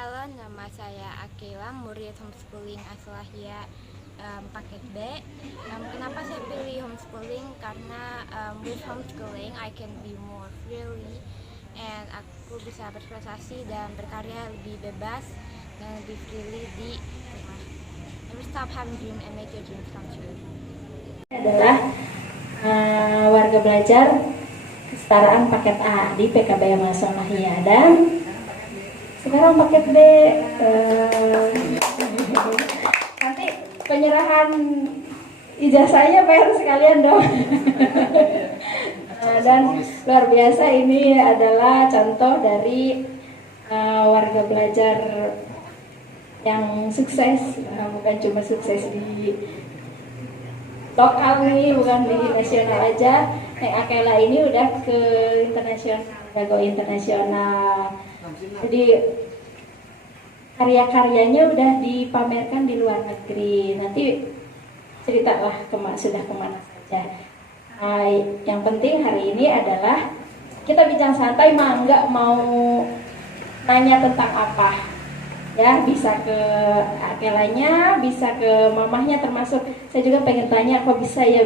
Halo, nama saya Akila, murid homeschooling Aslahia paket B. Kenapa saya pilih homeschooling? Karena with homeschooling I can be more freely and aku bisa berprestasi dan berkarya lebih bebas dan lebih freely di rumah. Never stop having dream and make your dreams come true. Adalah warga belajar kesetaraan paket A di PKBM Aslahia, dan sekarang paket B. Nanti penyerahan ijazahnya bayar sekalian dong. Dan luar biasa, ini adalah contoh dari warga belajar yang sukses, bukan cuma sukses di lokal nih, bukan di nasional aja. Akela ini udah ke internasional, go internasional. Jadi karya-karyanya udah dipamerkan di luar negeri. Nanti ceritalah sudah kemana saja. Yang penting hari ini adalah kita bincang santai, nggak mau nanya tentang apa. Ya, bisa ke Akelanya, bisa ke mamahnya, termasuk saya juga pengen tanya kok bisa ya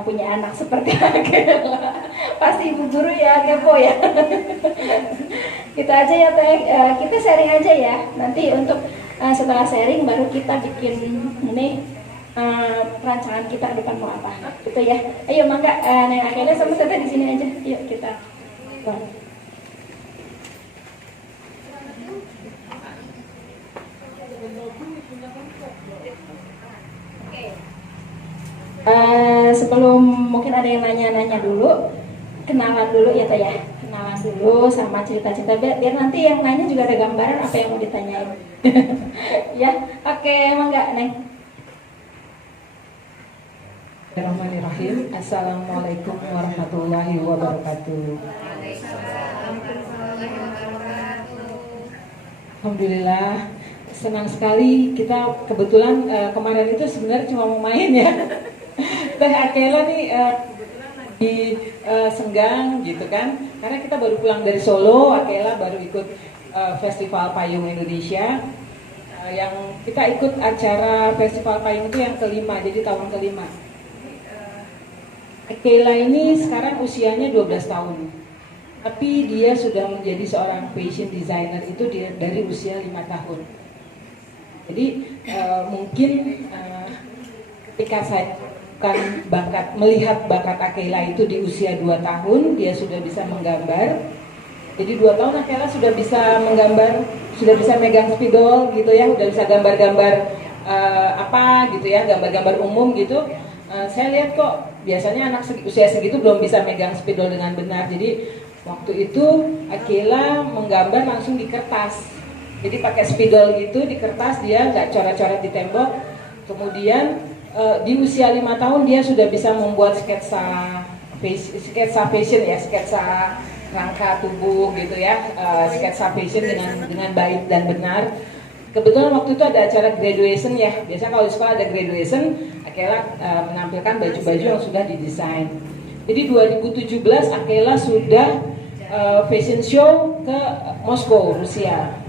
punya anak seperti Akela. Pasti ibu guru ya, kepo ya. Kita aja ya Teh, kita sharing aja ya. Nanti untuk setelah sharing baru kita bikin ini perancangan kita ke depan mau apa. Gitu ya. Ayo mangga Neng Akela sama Teteh di sini aja. Yuk kita. Sebelum mungkin ada yang nanya-nanya dulu, kenalan dulu ya Teh ya, kenalan dulu sama cerita-cerita biar nanti yang nanya juga ada gambaran apa yang mau ditanyain. Ya, oke, emang enggak Neng? Bismillahirrahmanirrahim. Assalamualaikum warahmatullahi wabarakatuh. Alhamdulillah, senang sekali kita kebetulan kemarin itu sebenarnya cuma mau main ya. Teh Akela nih di Senggang gitu kan, karena kita baru pulang dari Solo. Akela baru ikut Festival Payung Indonesia, yang kita ikut acara Festival Payung itu yang kelima, jadi tahun kelima. Akela ini sekarang usianya 12 tahun, tapi dia sudah menjadi seorang fashion designer itu dari usia 5 tahun. Jadi mungkin ketika saya melihat bakat Akela itu di usia 2 tahun, dia sudah bisa menggambar. Jadi 2 tahun Akela sudah bisa menggambar, sudah bisa megang spidol gitu ya, sudah bisa gambar-gambar apa gitu ya, gambar-gambar umum gitu. Saya lihat kok biasanya anak usia segitu belum bisa megang spidol dengan benar. Jadi waktu itu Akela menggambar langsung di kertas. Jadi pakai spidol gitu di kertas, dia nggak coret-coret di tembok. Kemudian di usia 5 tahun dia sudah bisa membuat sketsa fashion ya, sketsa rangka tubuh gitu ya, sketsa fashion dengan baik dan benar. Kebetulan waktu itu ada acara graduation ya, biasanya kalau di sekolah ada graduation, Akela menampilkan baju-baju yang sudah didesain. Jadi 2017 Akela sudah fashion show ke Moskow, Rusia.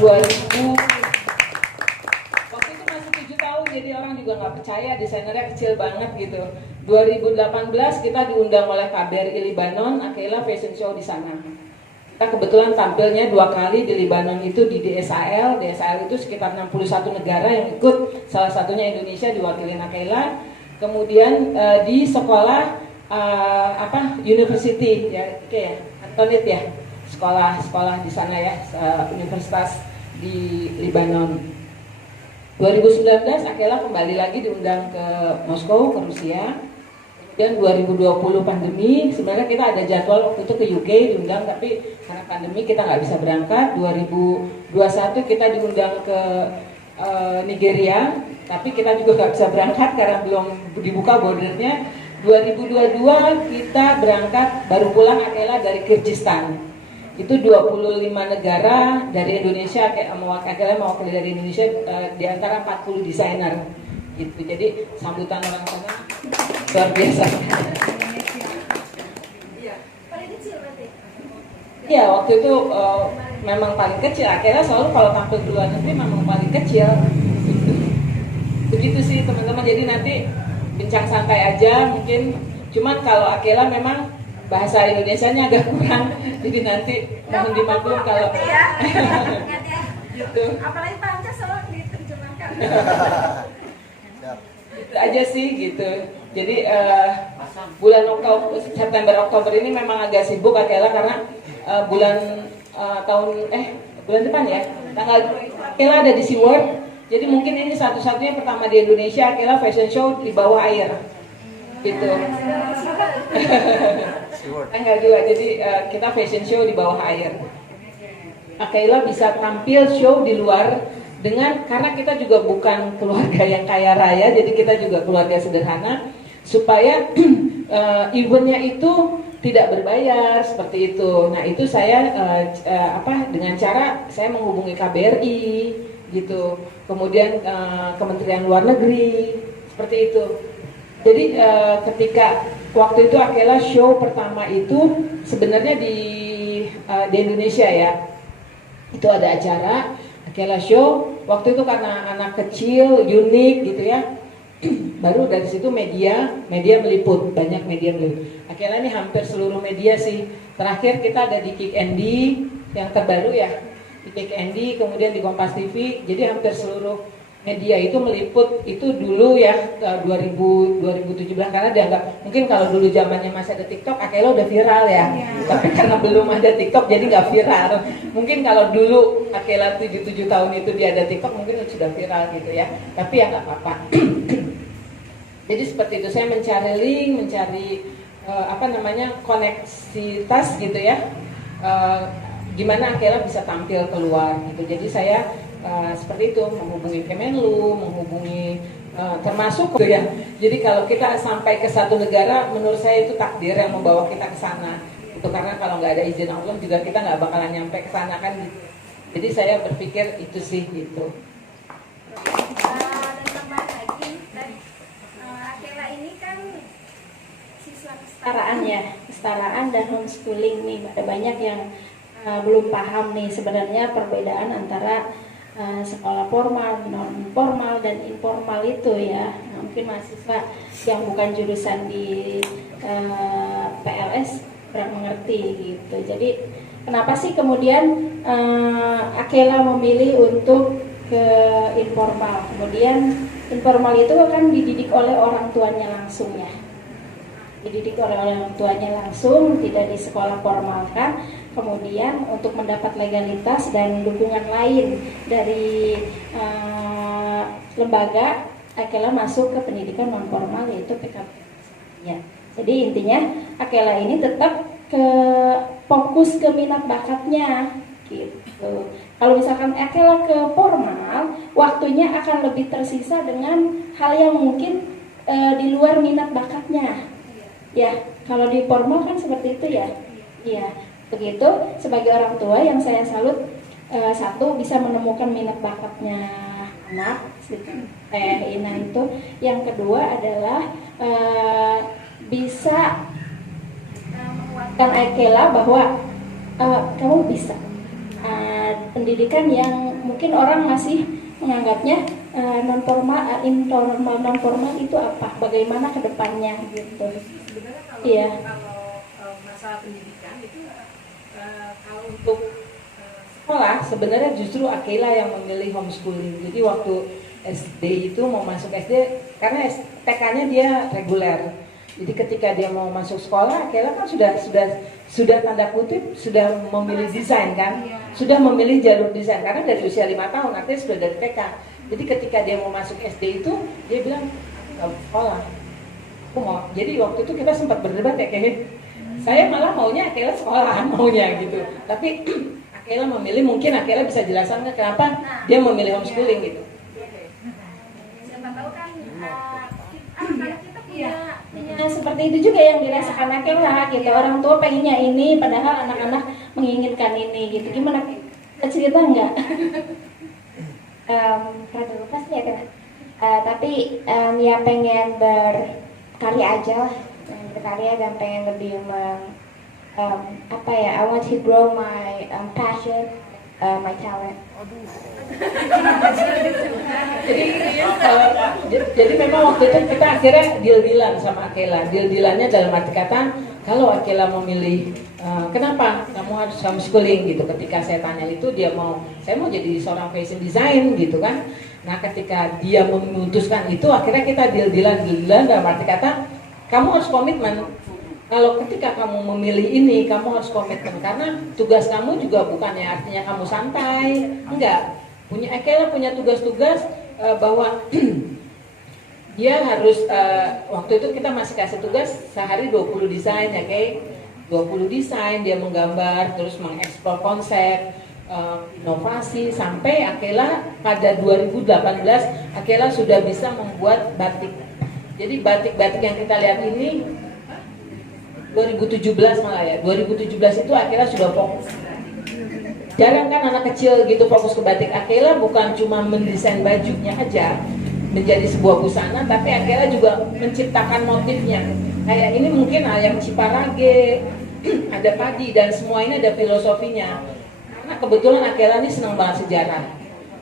2000 waktu itu masih 7 tahun, jadi orang juga nggak percaya, desainernya kecil banget gitu. 2018 kita diundang oleh KBRI Libanon, Akela fashion show di sana. Kita kebetulan tampilnya 2 kali di Libanon, itu di DSAL. DSAL itu sekitar 61 negara yang ikut, salah satunya Indonesia diwakili Akela. Kemudian di sekolah university ya, Antonit ya, sekolah di sana ya, universitas di Libanon. 2019 Akela kembali lagi diundang ke Moskow, ke Rusia. Dan 2020 pandemi, sebenarnya kita ada jadwal waktu itu ke UK diundang, tapi karena pandemi kita nggak bisa berangkat. 2021 kita diundang ke Nigeria, tapi kita juga nggak bisa berangkat karena belum dibuka bordernya. 2022 kita berangkat, baru pulang Akela dari Kyrgyzstan. Itu 25 negara dari Indonesia, Akela mewakili dari Indonesia, di antara 40 desainer gitu. Jadi sambutan orang sana luar biasa. Iya, waktu itu memang paling kecil. Akhirnya selalu kalau tampil di luar negeri memang paling kecil. Begitu sih teman-teman. Jadi nanti bincang santai aja mungkin. Cuman kalau Akela memang bahasa Indonesianya agak kurang. Jadi nanti mohon dimaklum kalau gitu. Apalagi Panca selalu diterjemahkan. Itu aja sih gitu. Jadi bulan September Oktober ini memang agak sibuk Akela karena bulan depan ya, tanggal Akela ada di SeaWorld. Jadi mungkin ini satu-satunya pertama di Indonesia Akela fashion show di bawah air gitu. Tanggal 2, jadi kita fashion show di bawah air. Akela bisa tampil show di luar karena kita juga bukan keluarga yang kaya raya, jadi kita juga keluarga sederhana, supaya eventnya itu tidak berbayar seperti itu. Nah itu saya dengan cara saya menghubungi KBRI gitu, kemudian Kementerian Luar Negeri seperti itu. Jadi ketika waktu itu Akela show pertama itu sebenarnya di Indonesia ya, itu ada acara Akela show. Waktu itu karena anak kecil unik gitu ya, baru dari situ media meliput, banyak media meliput. Akela ini hampir seluruh media sih. Terakhir kita ada di Kick Andy yang terbaru ya, di Kick Andy, kemudian di Kompas TV. Jadi hampir seluruh media itu meliput. Itu dulu ya 2017 karena dianggap mungkin kalau dulu zamannya masih ada TikTok, Akela udah viral ya. Tapi karena belum ada TikTok jadi nggak viral. Mungkin kalau dulu Akela 7 tahun itu dia ada TikTok mungkin sudah viral gitu ya. Tapi ya nggak apa-apa. Jadi seperti itu, saya mencari link, mencari koneksitas gitu ya. Gimana Akela bisa tampil keluar gitu. Jadi saya seperti itu menghubungi Kemenlu, menghubungi termasuk gitu ya. Jadi kalau kita sampai ke satu negara, menurut saya itu takdir yang membawa kita ke sana. Itu karena kalau nggak ada izin Allah juga kita nggak bakalan nyampe ke sana kan gitu. Jadi saya berpikir itu sih gitu. Dan tambah lagi, Akela ini kan siswa kesetaraan dan homeschooling nih. Ada banyak yang belum paham nih sebenarnya perbedaan antara sekolah formal, non formal dan informal itu ya. Nah, mungkin mahasiswa yang bukan jurusan di PLS kurang mengerti gitu. Jadi kenapa sih kemudian Akela memilih untuk ke informal? Kemudian informal itu akan dididik oleh orang tuanya langsung ya. Dididik oleh orang tuanya langsung, tidak di sekolah formal kan. Kemudian untuk mendapat legalitas dan dukungan lain dari lembaga, Akela masuk ke pendidikan non formal yaitu PKP. Ya. Jadi intinya Akela ini tetap fokus ke minat bakatnya gitu. Kalau misalkan Akela ke formal, waktunya akan lebih tersisa dengan hal yang mungkin di luar minat bakatnya. Ya, kalau di formal kan seperti itu ya. Iya. Begitu, sebagai orang tua yang saya salut, satu bisa menemukan minat bakatnya anak, Ina itu. Yang kedua adalah bisa menguatkan Akela bahwa kamu bisa. Pendidikan yang mungkin orang masih menganggapnya non formal, informal, non formal itu apa? Bagaimana kedepannya gitu? Iya. Kalau masalah pendidikan itu kalau untuk sekolah sebenarnya justru Akela yang memilih homeschooling. Jadi waktu SD itu mau masuk SD karena TK-nya dia reguler. Jadi ketika dia mau masuk sekolah, Akela kan sudah tanda kutip sudah memilih desain kan, sudah memilih jalur desain karena dari usia 5 tahun artinya sudah dari TK. Jadi ketika dia mau masuk SD itu dia bilang sekolah, aku mau. Jadi waktu itu kita sempat berdebat ya kayak saya malah maunya Akela sekolah maunya gitu. Tapi Akela memilih, mungkin Akela bisa jelaskan kenapa dia memilih homeschooling gitu. Siapa tahu kan anak-anak kita punya seperti itu juga yang dirasakan Akela gitu. Orang tua pengennya ini padahal anak-anak menginginkan ini gitu. Gimana cerita enggak? Rada lupa sih ya kan. Tapi ya pengen berkarya aja lah. Berkarya dan pengen lebih I want to grow my passion my talent. Jadi memang waktu itu kita akhirnya deal-dealan sama Akela. Deal-dealannya dalam arti kata, kalau Akela memilih kenapa kamu harus homeschooling gitu. Ketika saya tanya itu dia saya mau jadi seorang fashion design gitu kan. Nah ketika dia memutuskan itu akhirnya kita deal-dealan dalam arti kata kamu harus komitmen. Kalau ketika kamu memilih ini kamu harus komitmen karena tugas kamu juga bukannya artinya kamu santai, enggak. Akela punya tugas-tugas bahwa dia harus waktu itu kita masih kasih tugas sehari 20 desain ya kayak 20 desain dia menggambar terus mengeksplor konsep inovasi sampai Akela pada 2018 Akela sudah bisa membuat batik. Jadi batik-batik yang kita lihat ini 2017 malah ya 2017 itu Akela sudah fokus. Jarang kan anak kecil gitu fokus ke batik. Akela bukan cuma mendesain bajunya aja menjadi sebuah busana, tapi Akela juga menciptakan motifnya. Kayak ini mungkin ayam ciparage, ada padi dan semua ini ada filosofinya. Karena kebetulan Akela ini senang banget sejarah.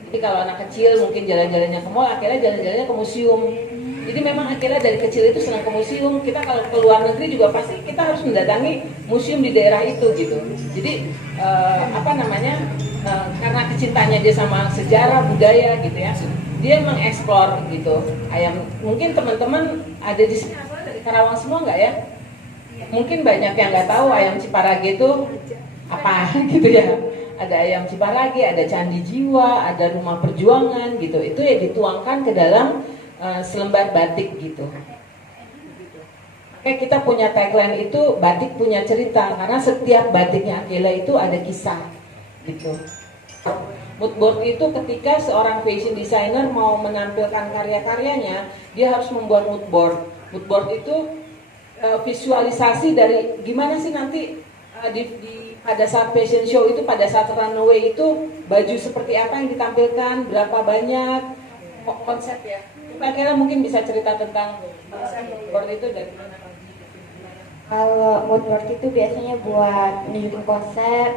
Jadi kalau anak kecil mungkin jalan-jalannya ke mall, Akela jalan-jalannya ke museum. Jadi memang Akela dari kecil itu senang ke museum. Kita kalau ke luar negeri juga pasti kita harus mendatangi museum di daerah itu gitu. Jadi karena kecintanya dia sama sejarah budaya gitu ya, dia mengeksplor gitu. Mungkin teman-teman ada di sini asalnya dari Karawang semua nggak ya? Mungkin banyak yang nggak tahu ayam ciparage itu apa gitu ya. Ada ayam ciparage, ada candi jiwa, ada rumah perjuangan gitu. Itu ya dituangkan ke dalam selembar batik gitu. Makanya kita punya tagline itu batik punya cerita karena setiap batiknya Akela itu ada kisah gitu. Moodboard itu ketika seorang fashion designer mau menampilkan karya-karyanya, dia harus membuat moodboard. Moodboard itu visualisasi dari gimana sih nanti pada saat fashion show itu, pada saat runway itu baju seperti apa yang ditampilkan, berapa banyak konsep ya. Kira-kira mungkin bisa cerita tentang moodboard itu dari mana? Kalau moodboard itu biasanya buat menunjukkan konsep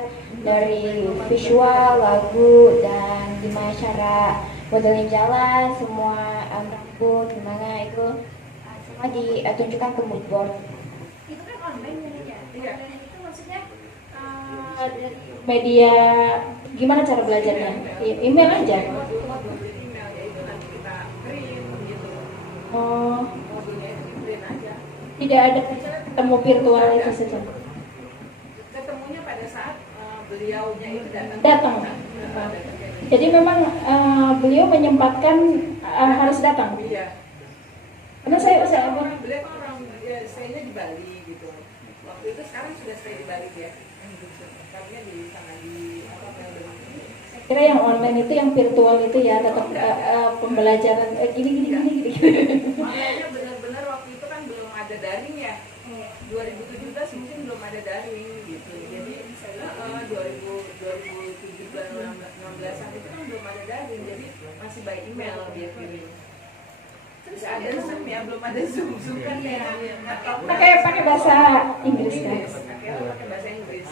dari visual, lagu, dan gimana cara modelin jalan, semua rambut, gimana itu semua ditunjukkan ke moodboard. Itu kan online ya? Iya. Itu maksudnya media gimana cara belajarnya? Email aja. Oh, tidak ada ketemu virtual itu saja. Ketemunya pada saat beliaunya itu datang. Jadi memang beliau menyempatkan harus datang. Iya. Karena saya beliau orang stay-nya di Bali gitu. Waktu itu sekarang sudah stay di Bali ya. Karena di sana di kira yang online itu yang virtual itu ya tetap pembelajaran gini. Makanya benar-benar waktu itu kan belum ada daring ya. 2017 mungkin belum ada daring gitu. Jadi 2017-16 itu kan belum ada daring. Jadi masih by email dia kirim. Terus ada Zoom ya, belum ada Zoom kan ya. Pakai bahasa Inggris kan. Pakai bahasa Inggris.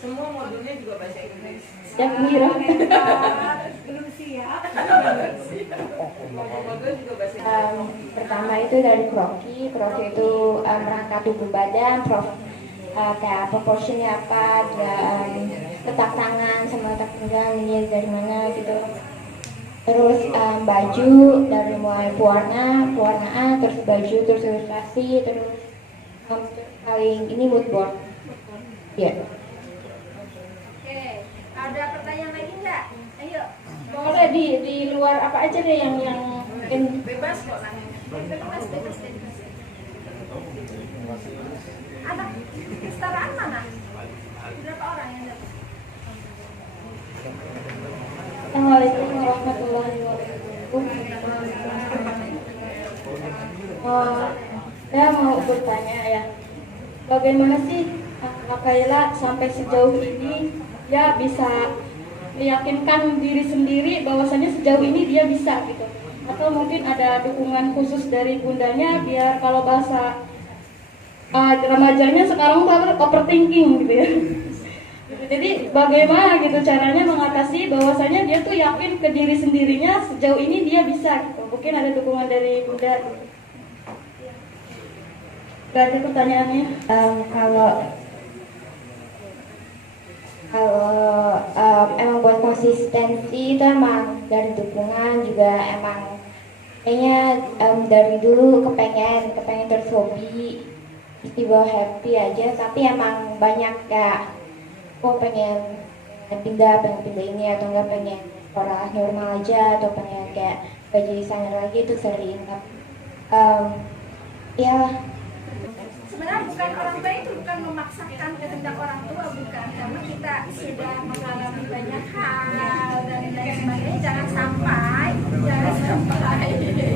Semua modulnya juga bahasa Inggris. Siap Mira. Belum siap. Modul juga bahasa Inggris. Pertama itu dari kroki itu rangka tubuh badan, kayak proporsinya apa, letak tangan sama letak pinggang ini dari mana gitu. Terus baju dari mulai pewarnaan, terus baju, terus ilustrasi, terus paling ini moodboard. Ya. Oke, ada pertanyaan lagi nggak? Ayo. Boleh di luar apa aja deh yang mungkin Bebas kok nanya. bebas. Anak kesetaraan mana? Berapa orang yang dapat? Assalamualaikum warahmatullahi wabarakatuh. Saya mau bertanya ya, bagaimana sih Akela sampai sejauh ini dia bisa meyakinkan diri sendiri bahwasanya sejauh ini dia bisa gitu? Atau mungkin ada dukungan khusus dari bundanya biar kalau bahasa remajanya sekarang tuh overthinking gitu ya? Jadi bagaimana gitu caranya mengatasi bahwasanya dia tuh yakin ke diri sendirinya sejauh ini dia bisa gitu. Mungkin ada dukungan dari Bunda. Gak ada pertanyaannya. Kalau emang buat konsistensi itu emang dari dukungan juga emang kayaknya dari dulu kepengen terus hobi tiba happy aja, tapi emang banyak kayak pengen pindah ini atau enggak pengen sekolah normal aja atau pengen kayak jadi desainer lagi itu sering, tapi ya Sebenarnya bukan orang tua itu bukan memaksakan kehendak orang tua, bukan, karena kita sudah mengalami banyak hal dan lain sebagainya. Jangan sampai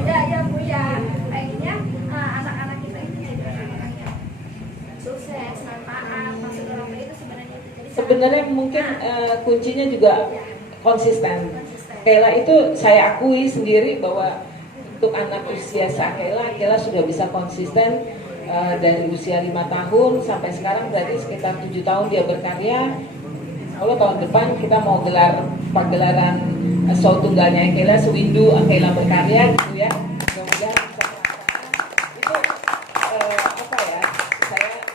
ya Bu ya, akhirnya anak-anak kita itu jadi anak-anak yang sukses, manfaat. Maksud orang tua itu sebenarnya itu. Jadi Sebenarnya mungkin kuncinya juga konsisten. Kayla itu saya akui sendiri bahwa untuk anak usia Kayla sudah bisa konsisten dari usia 5 tahun sampai sekarang, berarti sekitar 7 tahun dia berkarya. Kalau tahun depan kita mau gelar pagelaran show tunggalnya Kayla, sewindu Kayla berkarya gitu ya. Mudah-mudahan bisa terlaksana. Itu apa ya?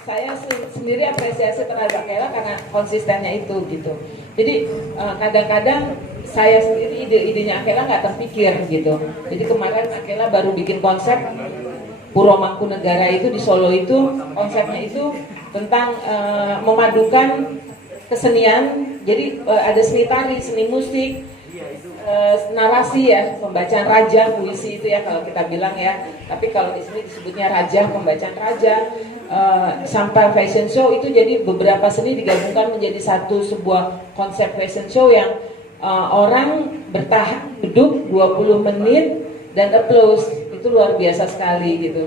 Saya sendiri apresiasi terhadap Kayla karena konsistennya itu gitu. Jadi kadang-kadang saya sendiri ide-idenya Kayla nggak terpikir gitu. Jadi kemarin Kayla baru bikin konsep Puro Mangkunegara itu di Solo, itu konsepnya itu tentang memadukan kesenian. Jadi ada seni tari, seni musik, narasi ya, pembacaan raja, puisi itu ya kalau kita bilang ya. Tapi kalau di sini disebutnya raja, pembacaan raja, sampai fashion show itu, jadi beberapa seni digabungkan menjadi sebuah konsep fashion show yang orang bertahan duduk 20 menit dan applause. Itu luar biasa sekali gitu.